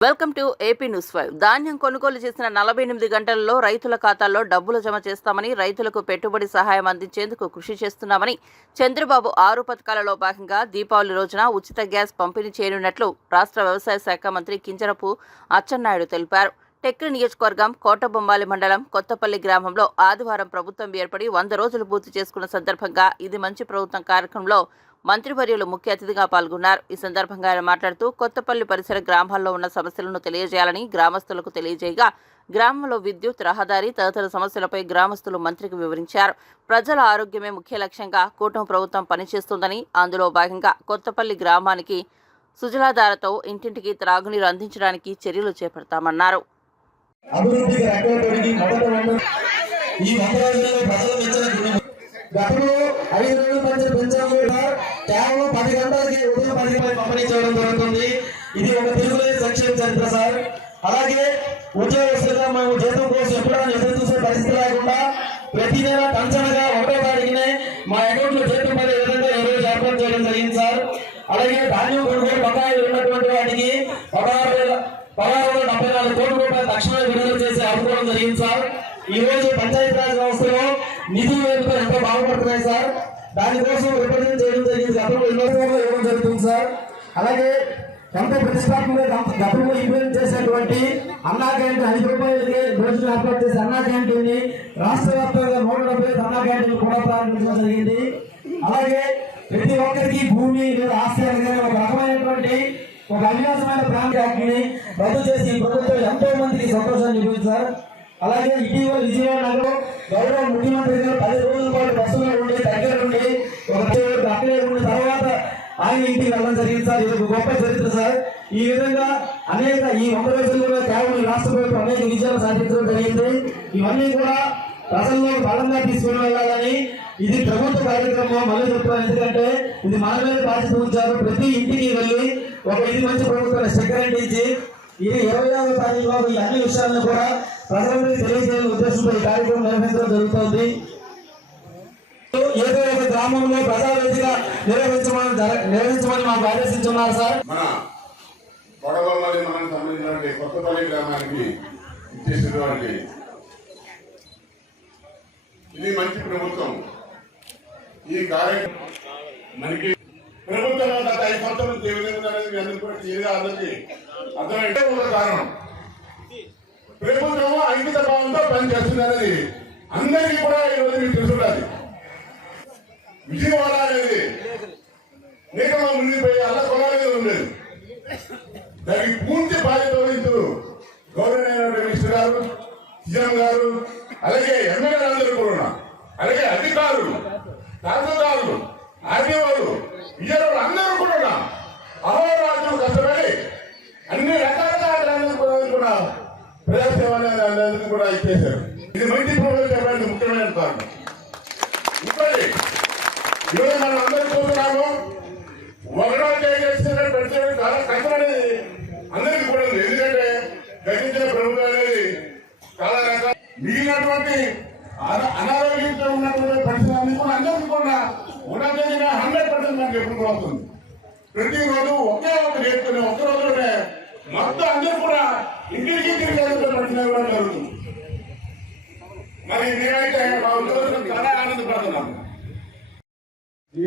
Welcome to AP news five. ధాన్యం కొనుగోలు చేసిన నలభై ఎనిమిది గంటల్లో రైతుల ఖాతాల్లో డబ్బులు జమ చేస్తామని రైతులకు పెట్టుబడి సహాయం అందించేందుకు కృషి చేస్తున్నామని చంద్రబాబు ఆరు పథకాలలో భాగంగా దీపావళి రోజున ఉచిత గ్యాస్ పంపిణీ చేయనున్నట్లు రాష్ట్ర వ్యవసాయ శాఖ మంత్రి కింజరపు అచ్చెన్నాయుడు తెలిపారు. టెక్రి నియోజకవర్గం కోటబొమ్మాలి మండలం కొత్తపల్లి గ్రామంలో ఆదివారం ప్రభుత్వం ఏర్పడి వంద రోజులు పూర్తి చేసుకున్న సందర్భంగా ఇది మంచి ప్రభుత్వం కార్యక్రమంలో మంత్రివర్యులు ముఖ్య అతిథిగా పాల్గొన్నారు. ఈ సందర్భంగా ఆయన మాట్లాడుతూ కొత్తపల్లి పరిసర గ్రామాల్లో ఉన్న సమస్యలను తెలియజేయాలని గ్రామస్తులకు తెలియజేయగా గ్రామంలో విద్యుత్ రహదారి తదితర సమస్యలపై గ్రామస్తులు మంత్రికి వివరించారు. ప్రజల ఆరోగ్యమే ముఖ్య లక్ష్యంగా కూటమి ప్రభుత్వం పనిచేస్తుందని అందులో భాగంగా కొత్తపల్లి గ్రామానికి సుజలాధారతో ఇంటింటికి త్రాగునీరు అందించడానికి చర్యలు చేపడతామన్నారు. ఈ గతంలో ఐదు రోజుల పెంచిన పెంచాము కూడా. కేవలం పది గంటలకి ఉదయం పది పంపిణీ చేయడం జరుగుతుంది. ఇది ఒక తిరుగులేని సంక్షేమ చరిత్ర సార్. అలాగే ఉద్యోగస్తులుగా మేము జీతం కోసం ఎప్పుడైనా ఎదురు చూసే పరిస్థితి లేకుండా ప్రతి నెల టంచనగా ఒకటో తారీఖునే మా అకౌంట్లో జీతం పడే విధంగా ఈ రోజు ఏర్పాటు చేయడం జరిగింది సార్. అలాగే ధాన్యం కొనుగోలు బకాయిలు ఉన్నటువంటి వాటికి పదహారు వేల పదహారు వందల డెబ్బై నాలుగు కోట్ల రూపాయలు తక్షణమే విడుదల చేసి ఆదుకోవడం జరిగింది సార్. ఈ రోజు పంచాయతీరాజ్ వ్యవస్థలో నిధులు వేరుతో ఎంతో బాగుపడుతున్నాయి సార్? దానికోసం రిప్రజెంట్ చేయడం జరిగింది. గతంలో ఎన్నో ఇవ్వడం జరుగుతుంది సార్. అలాగే ఎంతో ప్రతిష్టాత్మక గతంలో ఇంప్లిమెంట్ చేసినటువంటి అన్నా క్యాంటీన్ ఐదు రూపాయలకి రోజులు ఏర్పాటు చేసి అన్నా క్యాంటీన్ రాష్ట్ర వ్యాప్తంగా నూట డెబ్బై ఐదు అన్నా క్యాంటీన్ కూడా ప్రారంభించడం జరిగింది. అలాగే ప్రతి ఒక్కరికి భూమి లేదా ఆస్తి ఒక రకమైనటువంటి ఒక అవినాశమైన ప్రాంతాన్ని రద్దు చేసి ఈ ప్రభుత్వం ఎంతో మందికి సంతోషాన్ని చూపించారు అలాగే ఇటీవల విజయవాడ నగరం గౌరవ ముఖ్యమంత్రి గారు పది రోజుల పాటు బస్సులో ఉండి దగ్గర ఉండి ఒక అక్కడే ఉన్న తర్వాత ఆయన ఇంటికి వెళ్ళడం జరిగింది సార్. ఇది గొప్ప చరిత్ర సార్. ఈ విధంగా అనేక ఈ వంద రోజుల్లో కేవలం రాష్ట్ర ప్రభుత్వం అనేక విజయాలు సాధించడం జరిగింది. ఇవన్నీ కూడా ప్రజల్లో బలంగా తీసుకుని వెళ్ళాలని ఇది ప్రభుత్వ కార్యక్రమం మళ్ళీ చెప్తున్నాను. ఎందుకంటే ఇది మన మీద బాధ్యత ఉంచారు. ప్రతి ఇంటికి వెళ్ళి ఒక ఇది మంచి ప్రభుత్వం స్టిక్కర్ ఇచ్చి ఇది ఇరవై ఆరో తారీఖులో ఈ అన్ని విషయాలను కూడా ప్రజలకు తెలియజేయాలని ఉద్దేశంతో ఈ కార్యక్రమం నిర్వహించడం జరుగుతోంది. ఏదో ఒక గ్రామంలో ప్రజావేదిగా నిర్వహించమని నిర్వహించమని మాకు ఆదేశించున్నారు సార్. మన కొడవల్లి మనం సంబంధించినటువంటి కొత్తపల్లి గ్రామానికి ఇచ్చేసినటువంటి ఇది మంచి ప్రభుత్వం. ఈ కార్యక్రమం మనకి ప్రభుత్వం గత ఐదు సంవత్సరాలు ఏ విధంగా అందరికీ అందరికీ అర్థమైతే ఒక కారణం. ప్రభుత్వం అంకిత భావంతో పనిచేస్తుంది అనేది అందరికీ కూడా ఈరోజు మీకు తెలుసుండాలి. విజయవాడ అనేది నిగమ మునిగిపోయి అలా కొనాలి ఉండేది దానికి పూర్తి బాధ్యత వహించారు గౌరవనీయ మినిస్టర్ గారు సీఎం గారు అలాగే ఎమ్మెల్యే అందరూ కూడా. అలాగే అధికారులు తహసీల్దారులు ఆర్డీఓలు ఇయ్యలు అందరూ కూడా. అహోరాత్రులు కష్టపడి అన్ని రకాలుగా అందరికీ కూడా కూడా ప్రజాసేవ అనేది చేశారు ఇది మంచి ప్రభుత్వం చెప్పడానికి ముఖ్యమైన కారణం ఇంకోటి ఈరోజు మనం అందరూ చూస్తున్నాము ఒకటో చేసిన ప్రతి చాలా కష్టం అనేది అందరికీ కూడా ఉంది ఎందుకంటే గతించిన ప్రభుత్వం అనేది చాలా రకాల మిగిలినటువంటి అనా- అనారోగ్యంతో ఉన్నటువంటి పరిస్థితులన్నీ కూడా అందరికీ కూడా ఉన్నతంగా హండ్రెడ్ పర్సెంట్ మనకి ఎప్పుడు కూడా వస్తుంది ప్రతిరోజు ఒకే ఒక నేర్చుకుని ఒక్క రోజులోనే మొత్తం అందరూ కూడా ఇంటికి తిరిగి పరిస్థితి కూడా జరుగుతుంది మరి నేనైతే మా ఉద్యోగం చాలా ఆనందపడుతున్నాను ఈ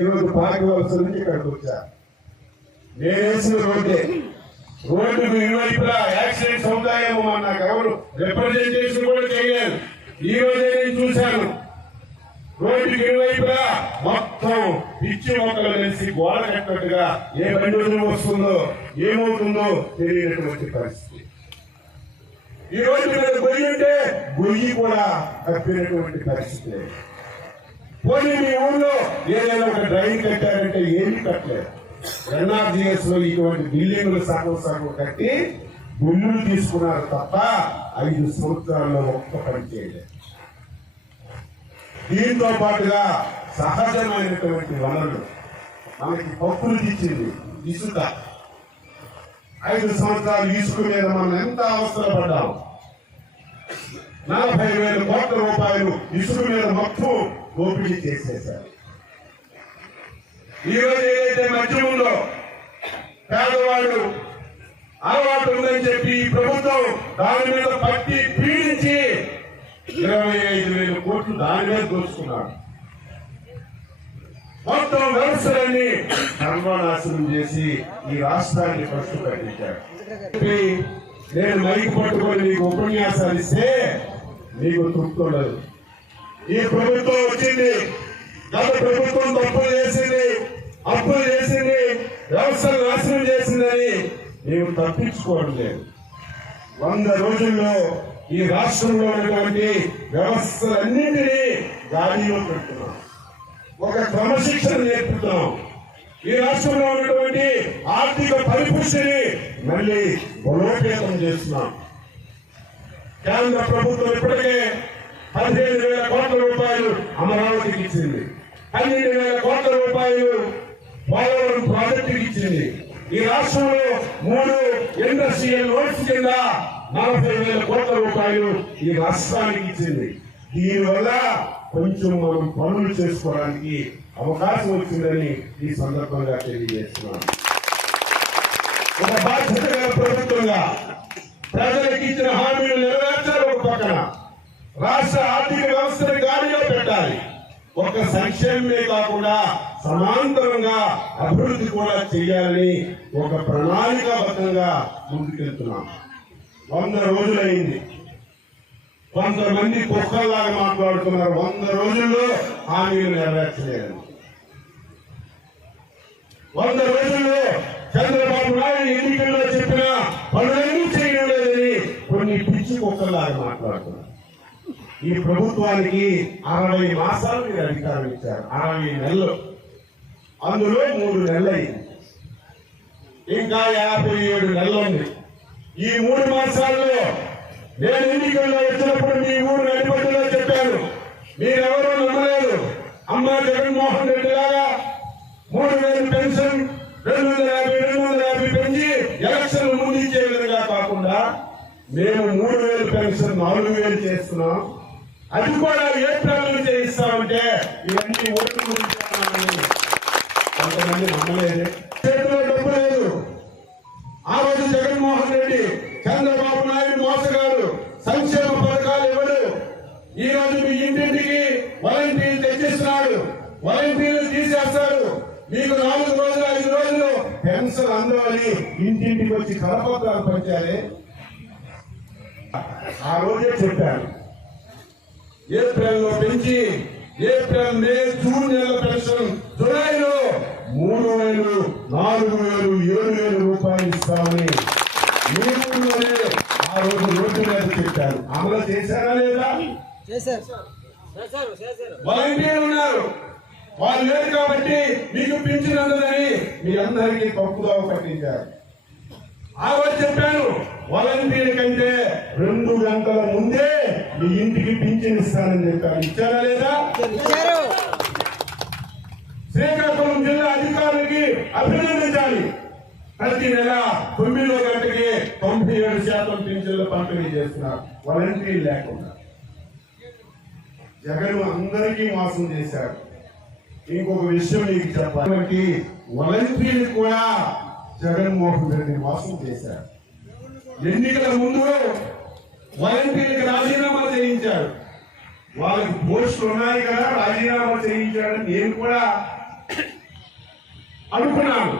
రోజు పార్టీ నుంచి ఇక్కడికి వచ్చారు నేను రోడ్డే రోడ్డుకు ఇరువైపులా యాక్సిడెంట్స్ అవుతాయేమో అని నాకు ఎవరు రిప్రజెంటేషన్ కూడా చేయలేదు. ఈ రోజే నేను చూశాను. రోడ్డుకి ఇరువైపులా మొత్తం పిచ్చి మొక్కలు కలిసి గోడ కట్టినట్టుగా ఏ బండి వస్తుందో ఏమవుతుందో తెలియనటువంటి పరిస్థితి. ఈ రోజు మీద గొయ్యి ఉంటే గొయ్యి కూడా తప్పినటువంటి పరిస్థితి. పోనీ మీ ఊళ్ళో ఏదైనా ఒక డ్రైన్ కట్టారంటే ఏమీ కట్టలేదు. ఎన్ఆర్జీఎస్లో ఇటువంటి బిల్డింగ్లు సగం సగం కట్టి భూములు తీసుకున్నారు తప్ప ఐదు సంవత్సరాల్లో ఒక్క పని చేయలేదు. దీంతో పాటుగా సహజమైనటువంటి వనరులు మనకి పప్పులు ఇచ్చింది ఇసుక. ఐదు సంవత్సరాలు ఇసుక మీద మనం ఎంత అవసరపడ్డాము నలభై వేల కోట్ల రూపాయలు ఇసుక మీద మొత్తం దోపిడీ చేసేశారు. ఈరోజు ఏదైతే మద్యం ఉందో పేదవాళ్ళు అలవాటు ఉందని చెప్పి ఈ ప్రభుత్వం దాని మీద పట్టి పీడించి ఇరవై ఐదు వేల కోట్లు దాని మీద దోచుకున్నారు. మొత్తం వ్యవస్థలన్నీ సర్వనాశనం చేసి ఈ రాష్ట్రాన్ని ఫస్ట్ కట్టించారు నేను మైక్ పట్టుకొని నీకు ఉపన్యాసాలు ఇస్తే నీకు తృప్తి ఉండదు. ఈ ప్రభుత్వం వచ్చింది. గత ప్రభుత్వం తప్పులు చేసింది. అప్పులు చేసింది. వ్యవస్థలు నాశనం చేసిందని మేము తప్పించుకోవడం లేదు. వంద రోజుల్లో ఈ రాష్ట్రంలో ఉన్నటువంటి వ్యవస్థలన్నింటినీ గాడిలో పెడుతున్నాం. ఒక క్రమశిక్షణ నేర్పుతున్నాం ఈ రాష్ట్రంలో ఉన్నటువంటి ఆర్థిక పరిపుష్టిని మళ్ళీ బలోపేతం చేస్తున్నాం. కేంద్ర ప్రభుత్వం ఇప్పటికే పదిహేను వేల కోట్ల రూపాయలు అమరావతికి ఇచ్చింది. పన్నెండు వేల కోట్ల రూపాయలు పోలవరం ప్రాజెక్టుకి ఇచ్చింది. ఈ రాష్ట్రంలో మూడు ఇండస్ట్రియల్ లోన్స్ కింద నలభై వేల కోట్ల రూపాయలు ఈ రాష్ట్రానికి ఇచ్చింది. దీనివల్ల కొంచెం మనం పనులు చేసుకోవడానికి అవకాశం వచ్చిందని ఈ సందర్భంగా తెలియజేస్తున్నాను. ఒక బాధ్యత గల ప్రభుత్వంగా ప్రజలకు ఇచ్చిన హామీలు నెరవేర్చాలి ఒక పక్కన. రాష్ట్ర ఆర్థిక వ్యవస్థను గాలిలో పెట్టాలి. ఒక సంక్షేమమే కాకుండా సమాంతరంగా అభివృద్ధి కూడా చేయాలని ఒక ప్రణాళికాబద్ధంగా ముందుకెళ్తున్నాం. వంద రోజులైంది. కొంతమంది కుక్కల్లాగా మాట్లాడుతున్నారు. వంద రోజుల్లో హామీలు నెరవేర్చలేదు వంద రోజుల్లో చంద్రబాబు నాయుడు ఎన్నికల్లో చెప్పిన పనులన్నీ చేయడం లేదని కొన్ని పిచ్చి కుక్కల్లాగా మాట్లాడుతున్నారు. ఈ ప్రభుత్వానికి అరవై మాసాలు మీరు అధికారం ఇచ్చారు అరవై నెలలు. అందులో మూడు నెలలు అయింది ఇంకా యాభై ఏడు నెలలు ఉంది ఈ మూడు మాసాల్లో నేను ఎన్నికల్లో వచ్చినప్పుడు మీ ఊరు నడిపట్టులో చెప్పాను మీరెవరూ నమ్మలేదు. అమ్మా జగన్మోహన్ రెడ్డి లాగా మూడు వేలు పెన్షన్ రెండు వందల యాభై రెండు వందల యాభై పెంచి ఎలక్షన్ ముందు ఇచ్చే విధంగా కాకుండా మేము మూడు వేలు పెన్షన్ నాలుగు వేలు చేస్తున్నాం. అది కూడా ఏ నుంచి చేయిస్తామంటే ఇవన్నీ ఓటు గురించి కొంతమంది నమ్మలేదు చేతిలో డబ్బు లేదు ఆ రోజు జగన్మోహన్ రెడ్డి చంద్రబాబు నాయుడు మోసగాడు సంక్షేమ పథకాలు ఇవ్వడు ఈ రోజు మీ ఇంటింటికి వాలంటీర్లు తెచ్చిస్తున్నాడు వాలంటీర్లు తీసేస్తాడు మీకు నాలుగు రోజులు ఐదు రోజులు పెన్షన్ అందమని ఇంటింటికి వచ్చి కరపత్రాలు పంచాలి ఆ రోజే చెప్పాను ఏప్రిల్లో పెంచి ఏప్రిల్ మే జూన్ నెల పెన్షన్ జులైలో మూడు వేలు నాలుగు వేలు ఏడు వేలు రూపాయలు ఇస్తామని ఆ రోజు రోడ్డు మీద చెప్పారు అమలు చేశారా లేదా? వాలంటీర్లు ఉన్నారు. వాళ్ళు లేరు కాబట్టి మీకు పింఛన్ అందదని మీ అందరికీ తప్పుదోవ పట్టించారు ఆ రోజు చెప్పాను వాలంటీర్ కంటే రెండు గంటల ముందే మీ ఇంటికి పింఛన్ ఇస్తానని చెప్పాను ఇచ్చారా లేదా? శ్రీకాకుళం జిల్లా అధికారులకి అభినందించాలి ప్రతి నెల తొమ్మిదో గంటకి తొంభై ఏడు శాతం పింఛన్లు పంపిణీ చేస్తున్నారు. వాలంటీర్ లేకుండా. జగన్ అందరికీ మోసం చేశారు. ఇంకొక విషయం మీకు చెప్పాలి. వాలంటీర్లు కూడా జగన్మోహన్ రెడ్డి మోసం చేశారు. ఎన్నికల ముందు వాలంటీర్లకు చేయించారు వాళ్ళకి పోస్టులు ఉన్నాయి కదా రాజీనామా చేయించాడని నేను కూడా అనుకున్నాను.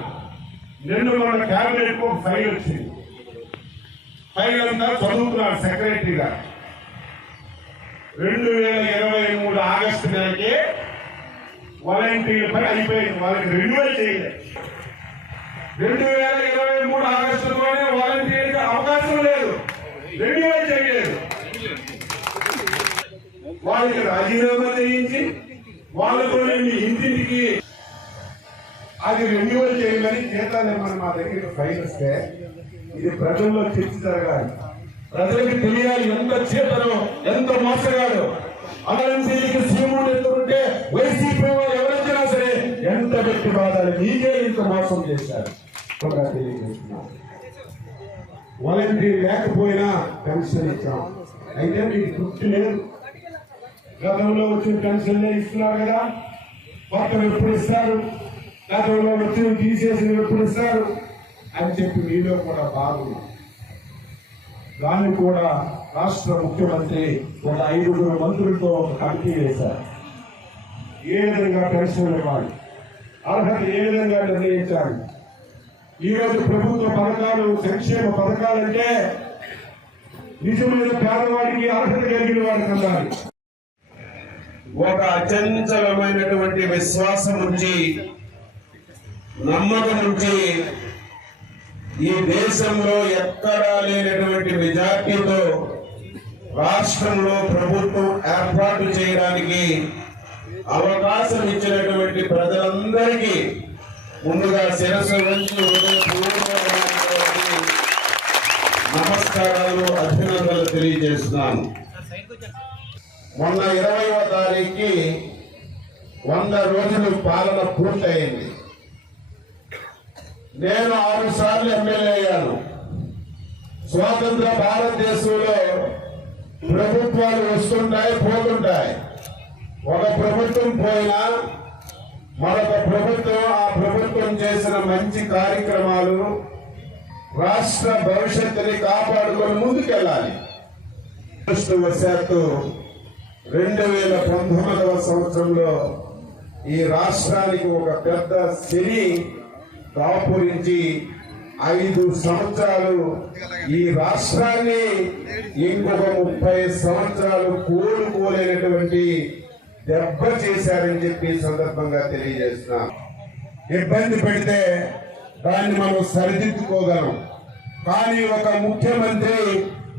నిన్న మన క్యాబినెట్ ఒక ఫైల్ వచ్చింది. ఫైల్ అంతా చదువుతున్నాడు సెక్రటరీగా రెండు వేల ఇరవై మూడు ఆగస్టు నెలకి వాలంటీర్ల పని అయిపోయింది. వాళ్ళకి రెన్యువల్ చేయలేదు. రెండు వేల ఇరవై మూడు ఆగస్టులోనే వాలంటీర్కి అవకాశం లేదు. రెన్యువల్ చేయలేదు. వాళ్ళకి రాజీనామా చేయించి వాళ్ళతో మీ ఇంటింటికి అది రెన్యువల్ చేయమని జీతాలు మా దగ్గర ఫైల్ వస్తే ఇది ప్రజల్లో చర్చ జరగాలి. ప్రజలకు తెలియాలి ఎంత చేతనో ఎంత మోసగాడు. అమరంశీకి సీముడు ఎత్తుకుంటే వైసీపీ వాళ్ళు ఎవరైనా సరే ఎంత పెట్టి బాధాలు మీకే ఇంత మోసం చేశారు. వాలంటీర్ లేకపోయినా పెన్షన్ ఇచ్చాం. అయితే మీకు తృప్తి లేదు. గతంలో వచ్చిన పెన్షన్లే ఇస్తున్నారు కదా. మొత్తం ఎప్పుడు ఇస్తారు? గతంలో వచ్చిన తీసేసిన ఎప్పుడు ఇస్తారు? అని చెప్పి మీలో కూడా బాగుంది దాన్ని కూడా రాష్ట్ర ముఖ్యమంత్రి ఒక ఐదుగురు మంత్రులతో ఒక కమిటీ వేశారు. ఏ విధంగా పెన్షన్లు ఇవ్వాలి? అర్హత ఏ విధంగా నిర్ణయించాలి? ఈరోజు ప్రభుత్వ పథకాలు సంక్షేమ పథకాలంటే నిజమైన పేదవాడికి అర్హత కలిగిన వాడికి అందాలి. ఒక అచంచలమైనటువంటి విశ్వాసం ఉంచి నమ్మకం ఉంచి ఈ దేశంలో ఎక్కడా లేనటువంటి మెజార్టీతో రాష్ట్రంలో ప్రభుత్వం ఏర్పాటు చేయడానికి అవకాశం ఇచ్చినటువంటి ప్రజలందరికీ ముందుగా శిరస్సు వంచి నమస్కారాలు అభినందనలు తెలియజేస్తున్నాను. మొన్న ఇరవైవ తారీఖుకి వంద రోజులు పాలన పూర్తయింది. నేను ఆరు సార్లు ఎమ్మెల్యే అయ్యాను. స్వాతంత్ర భారతదేశంలో ప్రభుత్వాలు వస్తుంటాయి పోతుంటాయి. ఒక ప్రభుత్వం పోయినా మరొక ప్రభుత్వం ఆ ప్రభుత్వం చేసిన మంచి కార్యక్రమాలు రాష్ట్ర భవిష్యత్తుని కాపాడుకొని ముందుకెళ్ళాలి. అదృష్టవశాత్తు రెండు వేల పంతొమ్మిదవ సంవత్సరంలో ఈ రాష్ట్రానికి ఒక పెద్ద శని దాపురించి ఐదు సంవత్సరాలు ఈ రాష్ట్రాన్ని ఇంకొక ముప్పై సంవత్సరాలు కోలుకోలేనటువంటి దెబ్బ చేశారని చెప్పి సందర్భంగా తెలియజేస్తున్నాం. ఇబ్బంది పెడితే దాన్ని మనం సరిదిద్దుకోగలం. కానీ ఒక ముఖ్యమంత్రి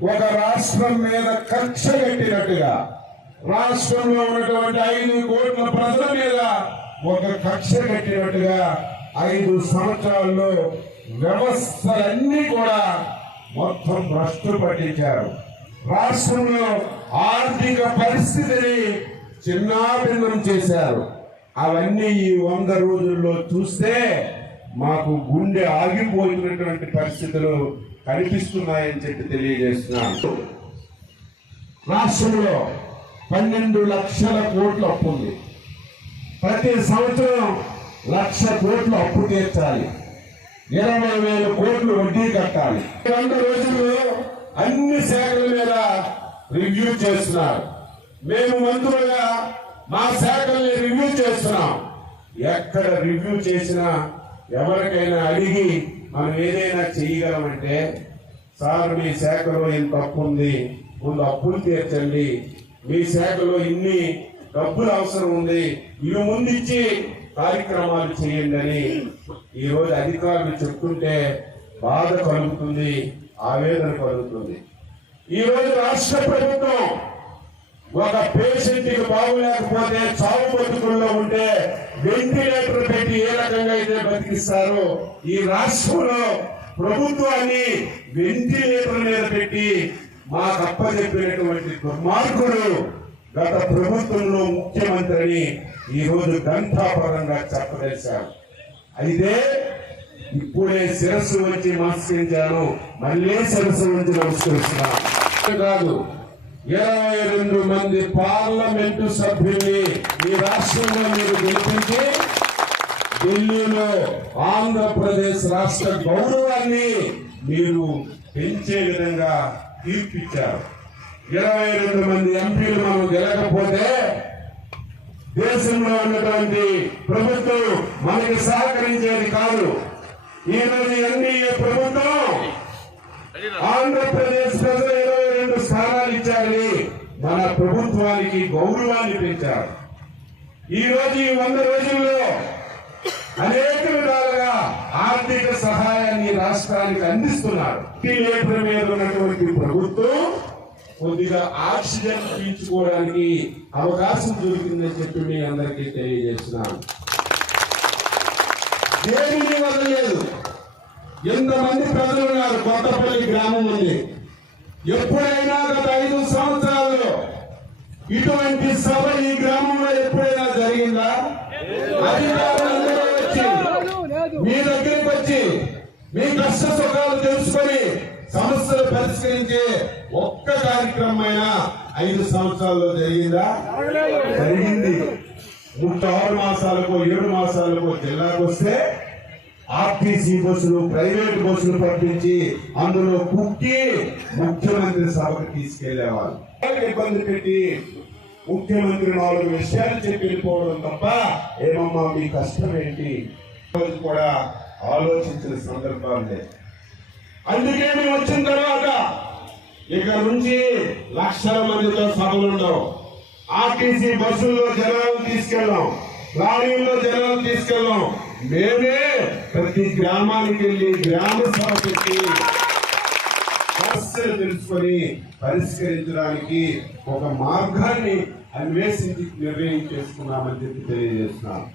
ఒక రాష్ట్రం మీద కక్ష కట్టినట్టుగా రాష్ట్రంలో ఉన్నటువంటి ఐదు కోట్ల ప్రజల మీద ఒక కక్ష కట్టినట్టుగా ఐదు సంవత్సరాల్లో వ్యవస్థలన్నీ కూడా మొత్తం భ్రష్టు పట్టించారు. రాష్ట్రంలో ఆర్థిక పరిస్థితిని చిన్నాభిన్నం చేశారు. అవన్నీ ఈ వంద రోజుల్లో చూస్తే మాకు గుండె ఆగిపోయినటువంటి పరిస్థితులు కనిపిస్తున్నాయని చెప్పి తెలియజేస్తున్నాను. రాష్ట్రంలో పన్నెండు లక్షల కోట్ల అప్పు ఉంది. ప్రతి సంవత్సరం లక్ష కోట్లు అప్పు తీర్చాలి. ఇరవై వేల కోట్లు వడ్డీ కట్టాలి. వంద రోజుల్లో అన్ని శాఖల మీద రివ్యూ చేస్తున్నారు. మేము మంత్రులుగా మా శాఖల్ని రివ్యూ చేస్తున్నాం. ఎక్కడ రివ్యూ చేసినా ఎవరికైనా అడిగి మనం ఏదైనా చేయగలమంటే సార్ మీ శాఖలో ఇంత అప్పు ఉంది. ముందు అప్పులు తీర్చండి. మీ శాఖలో ఇన్ని డబ్బులు అవసరం ఉంది ఇవి ముందుచ్చి కార్యక్రమాలు చేయండి అని ఈ రోజు అధికారులు చెప్తుంటే బాధ కలుగుతుంది ఆవేదన కలుగుతుంది. ఈ రోజు రాష్ట్ర ప్రభుత్వం ఒక పేషెంట్కి బాగులేకపోతే చావు బతుకుల్లో ఉంటే వెంటిలేటర్ పెట్టి ఏ రకంగా అయితే బతికిస్తారో ఈ రాష్ట్రంలో ప్రభుత్వాన్ని వెంటిలేటర్ మీద పెట్టి మాకు అప్పచెప్పినటువంటి దుర్మార్గుడు గత ప్రభుత్వంలో ముఖ్యమంత్రిని ఈ రోజు గంటాపరంగా చెప్పదలిశారు అయితే ఇప్పుడే శిరస్సు వచ్చి నమస్కరించాను మళ్ళీ శిరస్సు వచ్చి నమస్కరిస్తున్నాను కాదు ఇరవై రెండు మంది పార్లమెంటు సభ్యుల్ని ఈ రాష్ట్రంలో మీరు గెలిపించి ఢిల్లీలో ఆంధ్రప్రదేశ్ రాష్ట్ర గౌరవాన్ని మీరు పెంచే విధంగా తీర్పిచ్చారు ఇరవై రెండు మంది ఎంపీలు మనం గెలకపోతే దేశంలో ఉన్నటువంటి ప్రభుత్వం మనకి సహకరించేది కాదు. ఈ రోజు ఎన్డీఏ ప్రభుత్వం ఆంధ్రప్రదేశ్ ప్రజలు ఇరవై రెండు స్థానాలు ఇచ్చారని మన ప్రభుత్వానికి గౌరవాన్ని పెంచారు. ఈ రోజు ఈ వంద రోజుల్లో అనేక విధాలుగా రాష్ట్రానికి అందిస్తున్నారు. లీటర్ మీద ఉన్నటువంటి ప్రభుత్వం కొద్దిగా ఆక్సిజన్ పీల్చుకోవడానికి అవకాశం దొరికిందని చెప్పి మీ అందరికీ తెలియజేస్తున్నాను. దేనిని వదలలేదు ఎంతమంది ప్రజలు ఉన్నారు కొత్తపల్లి గ్రామం ఉంది ఎప్పుడైనా గత ఐదు సంవత్సరాల్లో ఇటువంటి సభ ఈ గ్రామంలో ఎప్పుడైనా జరిగిందా? అధికారులందరూ వచ్చి మీ దగ్గర మీ కష్ట సుఖాలు తెలుసుకొని సమస్యలు పరిష్కరించే ఒక్క కార్యక్రమం అయినా ఐదు సంవత్సరాల్లో జరిగిందా? జరిగింది. ముప్పై ఆరు మాసాలకు ఏడు మాసాలకు జిల్లాకు వస్తే ఆర్టీసీ బస్సులు ప్రైవేట్ బస్సులు పంపించి అందులో కుక్కి ముఖ్యమంత్రి సభకు తీసుకెళ్ళేవాళ్ళు. ఇబ్బంది పెట్టి ముఖ్యమంత్రి నాలుగు విషయాలు చెప్పి వెళ్ళిపోవడం తప్ప ఏమమ్మా మీ కష్టం ఏంటి? కూడా ఆలోచించిన సందర్భాలే. అందుకే మేము వచ్చిన తర్వాత ఇక నుంచి లక్షల మందితో సభలుండవు ఆర్టీసీ బస్సుల్లో జనాలు తీసుకెళ్ళాం. లారీల్లో జనాలు తీసుకెళ్ళాం. మేమే ప్రతి గ్రామానికి వెళ్ళి గ్రామ సభ పెట్టి సమస్యలు తెలుసుకొని పరిష్కరించడానికి ఒక మార్గాన్ని అన్వేషించి నిర్ణయం చేసుకున్నామని చెప్పి తెలియజేస్తున్నాం.